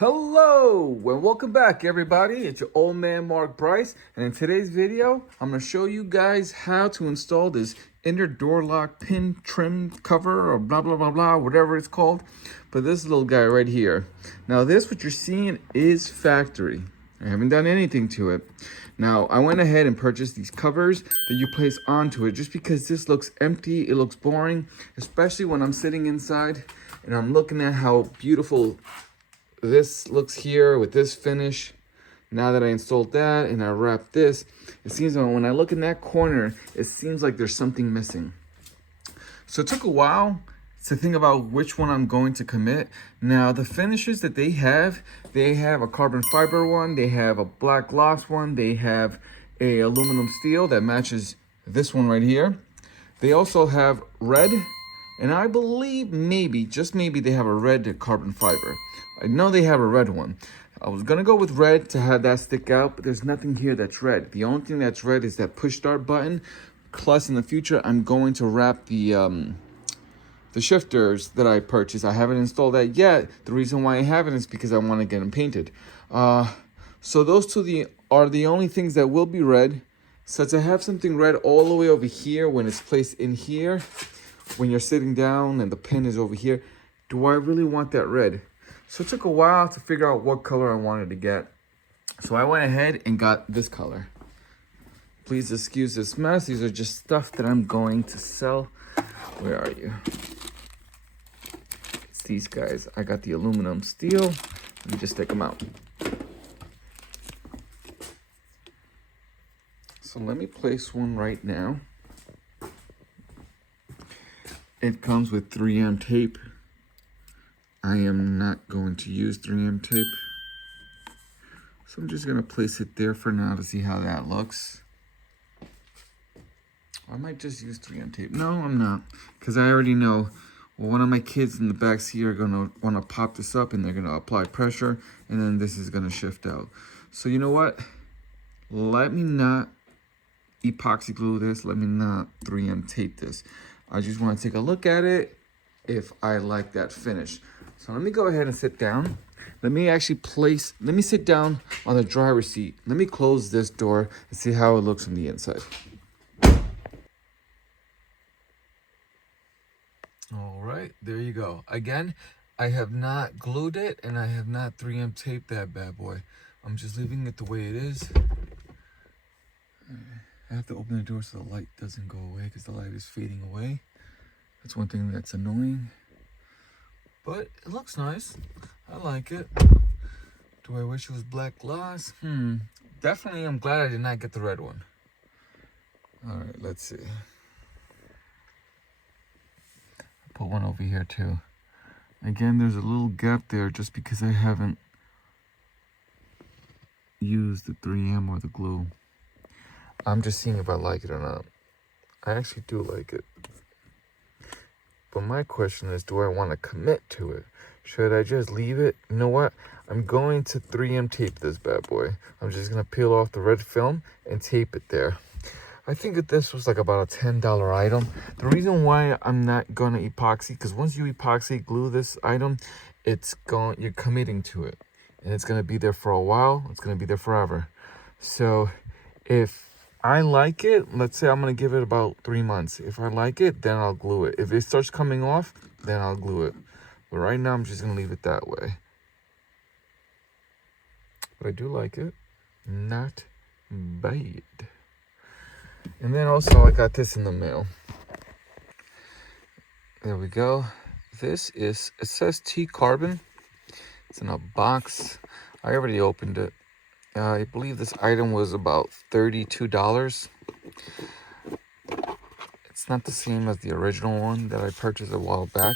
Hello and welcome back everybody. It's your old man Mark Bryce, and in today's video I'm going to show you guys how to install this inner door lock pin trim cover or blah blah blah blah, whatever it's called, for this little guy right here. Now this, what you're seeing, is factory. I haven't done anything to it. Now I went ahead and purchased these covers that you place onto it just because this looks empty, it looks boring, especially when I'm sitting inside and I'm looking at how beautiful this looks here with this finish. Now that I installed that and I wrapped this, it seems that when I look in that corner, it seems like there's something missing. So it took a while to think about which one I'm going to commit. Now the finishes that they have a carbon fiber one, they have a black gloss one, they have a aluminum steel that matches this one right here. They also have red, and I believe maybe, just maybe, they have a red carbon fiber. I know they have a red one. I was gonna go with red to have that stick out, but there's nothing here that's red. The only thing that's red is that push start button. Plus, in the future, I'm going to wrap the shifters that I purchased. I haven't installed that yet. The reason why I haven't is because I want to get them painted. So those two are the only things that will be red. Since I have something red all the way over here when it's placed in here, when you're sitting down and the pin is over here, do I really want that red? So it took a while to figure out what color I wanted to get. So I went ahead and got this color. Please excuse this mess. These are just stuff that I'm going to sell. Where are you? It's these guys. I got the aluminum steel. Let me just take them out. So let me place one right now. It comes with 3M tape. I am not going to use 3M tape. So I'm just gonna place it there for now to see how that looks. I might just use 3M tape. No, I'm not, because I already know, well, one of my kids in the back seat are gonna wanna pop this up and they're gonna apply pressure, and then this is gonna shift out. So you know what? Let me not epoxy glue this. Let me not 3M tape this. I just wanna take a look at it if I like that finish. So let me go ahead and sit down. Let me sit down on the driver's seat. Let me close this door and see how it looks from the inside. All right, there you go. Again, I have not glued it and I have not 3M taped that bad boy. I'm just leaving it the way it is. I have to open the door so the light doesn't go away because the light is fading away. That's one thing that's annoying. But it looks nice. I like it. Do I wish it was black gloss? Definitely, I'm glad I did not get the red one. All right, let's see. Put one over here too. Again, there's a little gap there just because I haven't used the 3M or the glue. I'm just seeing if I like it or not. I actually do like it. But my question is, do I want to commit to it? Should I just leave it? You know what? I'm going to 3M tape this bad boy. I'm just going to peel off the red film and tape it there. I think that this was like about a $10 item. The reason why I'm not going to epoxy, because once you epoxy glue this item, you're committing to it. And it's going to be there for a while. It's going to be there forever. So if I like it, let's say I'm going to give it about 3 months. If I like it, then I'll glue it. If it starts coming off, then I'll glue it. But right now, I'm just going to leave it that way. But I do like it. Not bad. And then also, I got this in the mail. There we go. It says T-carbon. It's in a box. I already opened it. I believe this item was about $32. It's not the same as the original one that I purchased a while back.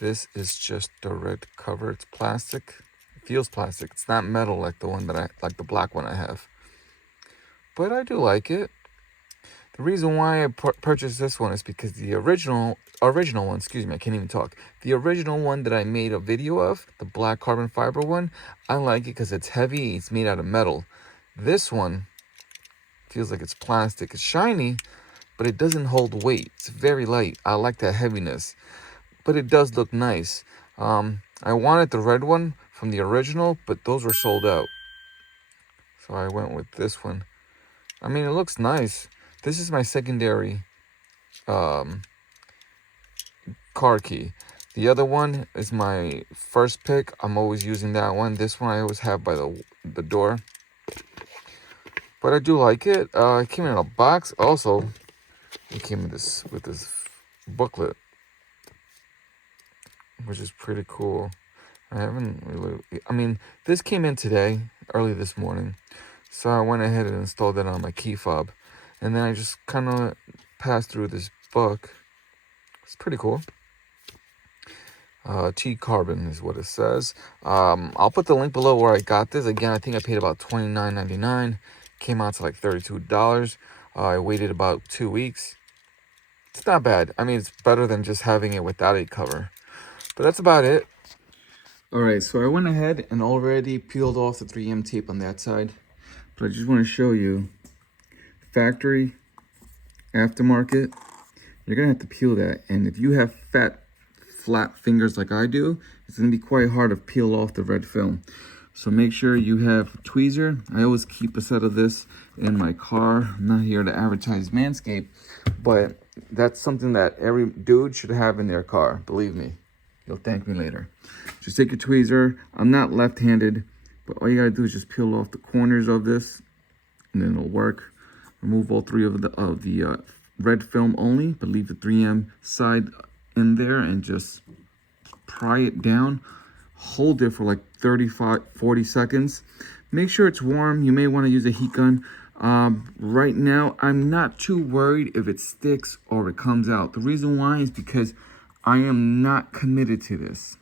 This is just the red cover. It's plastic. It feels plastic. It's not metal like the black one I have. But I do like it. The reason why I purchased this one is because the original one, excuse me, I can't even talk. The original one that I made a video of, the black carbon fiber one, I like it because it's heavy, it's made out of metal. This one feels like it's plastic. It's shiny, but it doesn't hold weight. It's very light. I like that heaviness, but it does look nice. I wanted the red one from the original, but those were sold out. So I went with this one. I mean, it looks nice. This is my secondary car key. The other one is my first pick. I'm always using that one. This one I always have by the door. But I do like it. It came in a box. Also, it came with this booklet, which is pretty cool. I haven't really... I mean, this came in today, early this morning. So I went ahead and installed it on my key fob. And then I just kind of passed through this book. It's pretty cool. T-Carbon is what it says. I'll put the link below where I got this. Again, I think I paid about $29.99. Came out to like $32. I waited about 2 weeks. It's not bad. I mean, it's better than just having it without a cover. But that's about it. Alright, so I went ahead and already peeled off the 3M tape on that side. But I just want to show you factory, aftermarket. You're going to have to peel that. And if you have flat fingers like I do, it's going to be quite hard to peel off the red film. So make sure you have a tweezer. I always keep a set of this in my car. I'm not here to advertise Manscaped, but that's something that every dude should have in their car. Believe me, you'll thank me later. Just take your tweezer. I'm not left-handed, but all you gotta do is just peel off the corners of this, and then it'll work. Remove all three of the red film only, but leave the 3M side in there and just pry it down. Hold it for like 40 seconds. Make sure it's warm. You may want to use a heat gun. Right now, I'm not too worried if it sticks or it comes out. The reason why is because I am not committed to this.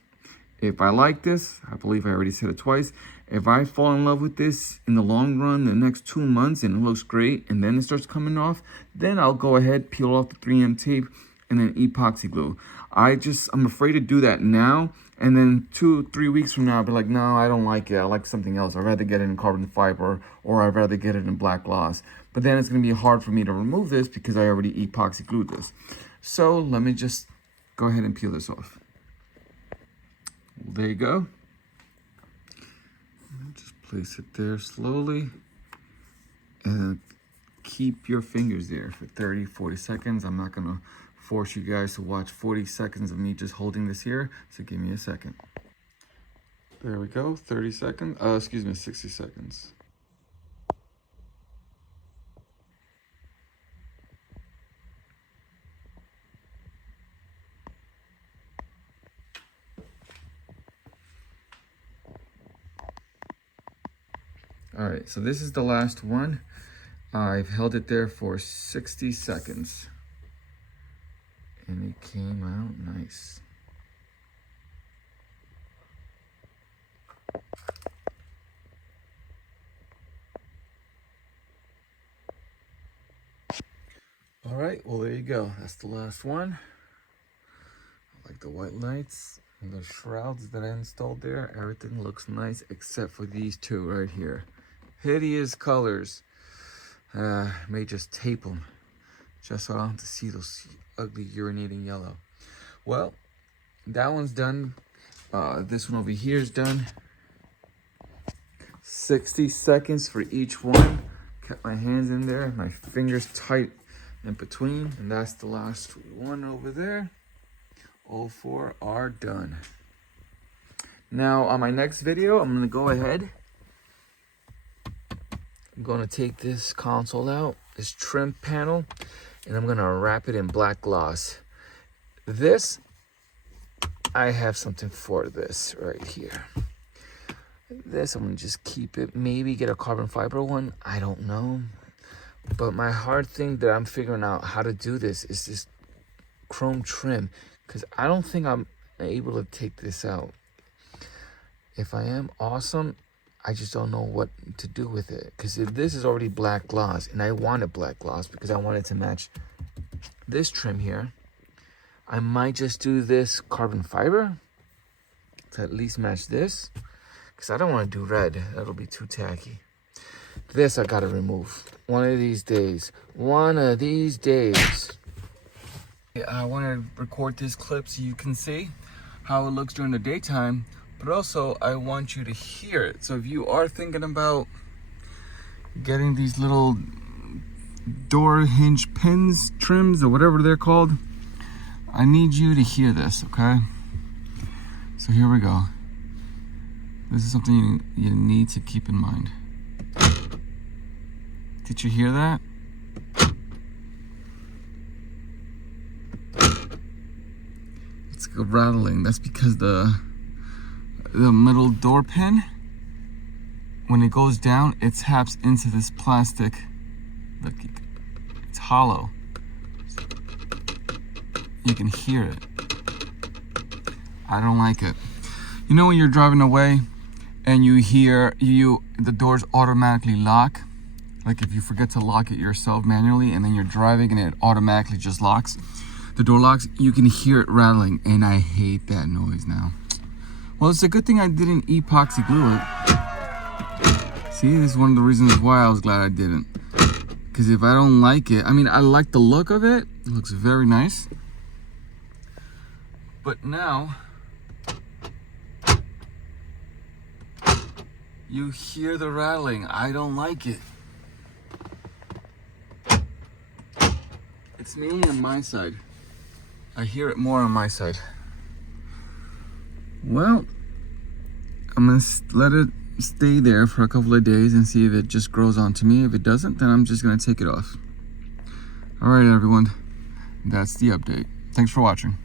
If I like this, I believe I already said it twice. If I fall in love with this in the long run, the next 2 months, and it looks great, and then it starts coming off, then I'll go ahead, peel off the 3M tape, and then epoxy glue. I'm afraid to do that now. And then 2-3 weeks from now, I'll be like, no, I don't like it. I like something else. I'd rather get it in carbon fiber, or I'd rather get it in black gloss. But then it's going to be hard for me to remove this because I already epoxy glued this. So let me just go ahead and peel this off. There you go. Just place it there slowly. And keep your fingers there for 30-40 seconds. I'm not going to force you guys to watch 40 seconds of me just holding this here, so give me a second. There we go, 30 seconds, 60 seconds. All right, so this is the last one. I've held it there for 60 seconds. And it came out nice. All right, well, there you go. That's the last one. I like the white lights and the shrouds that I installed there. Everything looks nice except for these two right here. Hideous colors. May just tape them just so I don't have to see those ugly urinating yellow. Well, that one's done. This one over here is done. 60 seconds for each one. Kept my hands in there, my fingers tight in between, and that's the last one over there. All 4 are done. Now on my next video, I'm gonna go ahead. I'm gonna take this console out, this trim panel, and I'm gonna wrap it in black gloss. This, I have something for this right here. This, I'm gonna just keep it, maybe get a carbon fiber one, I don't know. But my hard thing that I'm figuring out how to do this is this chrome trim, because I don't think I'm able to take this out. If I am, awesome. I just don't know what to do with it, because this is already black gloss, and I wanted black gloss because I wanted to match this trim here. I might just do this carbon fiber to at least match this, because I don't want to do red. That'll be too tacky. This I gotta remove one of these days. One of these days. I want to record this clip so you can see. how it looks during the daytime, but also I want you to hear it. So if you are thinking about getting these little door hinge pins, trims, or whatever they're called, I need you to hear this, okay? So here we go. This is something you need to keep in mind. Did you hear that? It's rattling. That's because the middle door pin, when it goes down, it taps into this plastic. Look, it's hollow. You can hear it. I don't like it. You know when you're driving away and you hear the doors automatically lock? Like if you forget to lock it yourself manually and then you're driving and it automatically just locks, the door locks, you can hear it rattling, and I hate that noise now. Well, it's a good thing I didn't epoxy glue it. See, this is one of the reasons why I was glad I didn't. Because if I don't like it, I mean, I like the look of it. It looks very nice. But now, you hear the rattling. I don't like it. It's mainly on my side. I hear it more on my side. Well, I'm gonna let it stay there for a couple of days and see if it just grows onto me. If it doesn't, then I'm just gonna take it off. All right, everyone, that's the update. Thanks for watching.